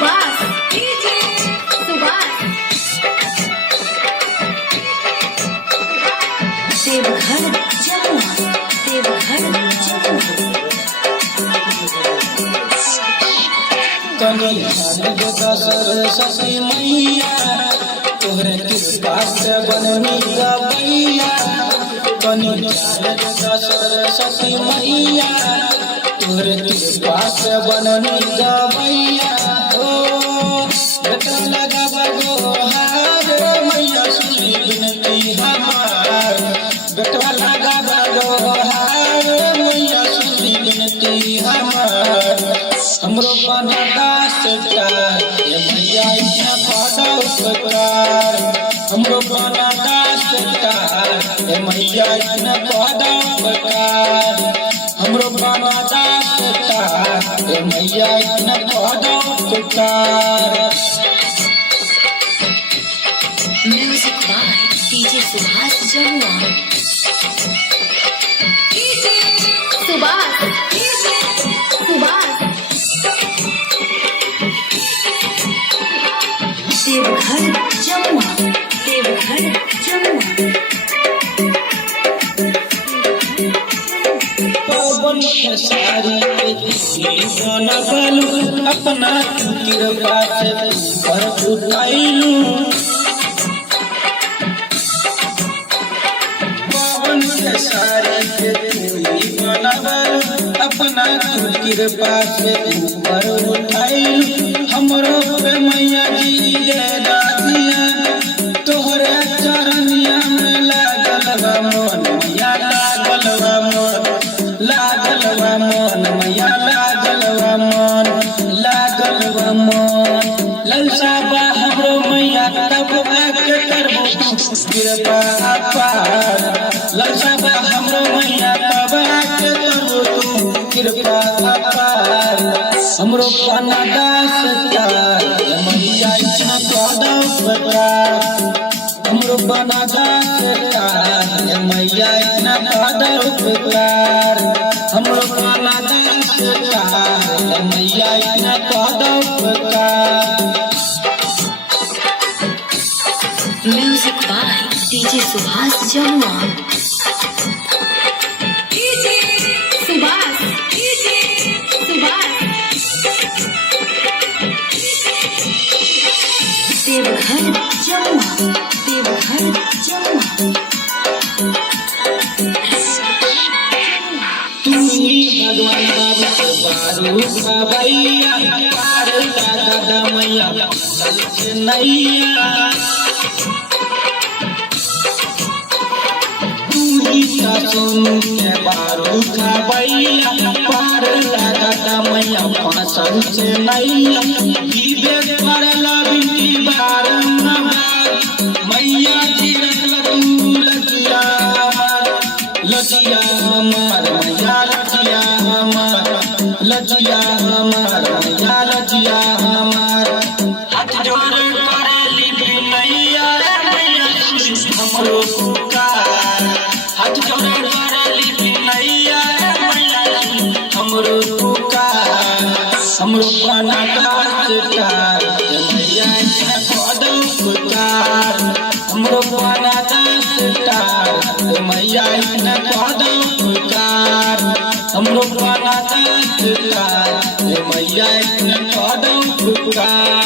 सुभाष सुभाष देवघर जमुआ देवघर जमुआ कनी सरस्वती मैया तोहरे कृपा से बननी गवैया कनी सरस्वती मैया तोहरे कृपा से बननी गवैया ओ बेटा लगा बगो हार मैया सुनी बिनती हमार बेटा लगा बगो हार मैया सुनी बिनती हमार हमरो बनदा सरकार ये मैया इतना बड़ा उपकार हमरो बनदा सरकार ये मैया इतना बड़ा उपकार हमरो बनदा सरकार ये मैया इतना बड़ा उपकार। Music by DJ Subhash Jamua Subhash Subhash Deoghar Jamua Deoghar Jamua Pawan Khesari बनबलू अपना कृपा से पर उठाइलू पवन खेसारी बनबलू अपना कृपा से पर उठाइलू हमरो पे मैया जी दादिया तोहरे चरनिया में लागल बा मन मैया लागल बा मन लागल बा मन मैया लागल बा मन लागल बा मन ललसा बा हमरो मैया तब आके करबो कृपा अपार ललसा बा हमरो मैया तब आके करबो तू कृपा अपार हमरो बनदा सरकार मैया इतना बड़ा उपकार हमरो बनदा सरकार मैया इतना बड़ा उपकार हमरो बनदा सरकार मैया इतना बड़ा उपकार। Music by DJ Subhash Jamua Subhash Subhash Deoghar Jamua Deoghar Jamua तू ही भगवान बाबू बाबैया पार लगा मैया नैया तू ही सोनू के बारू खाबैया पार लगा मैया फसल से नैया विवेक करला बिनती बारंबार मैया जी तू लगिया लगिया हमार मैया लगिया हमार लगिया हमार मैया लगिया हमार हाथ जोड़ करेली बिनैया मैया हमरो पुकार हाथ जोड़ करेली बिनैया मैया हमरो पुकार हमरो बनदा सरकार मैया इतना बड़ा उपकार हमरो बनदा सरकार मैया इतना बड़ा उपकार हमरो बनदा सरकार मैया इतना बड़ा उपकार।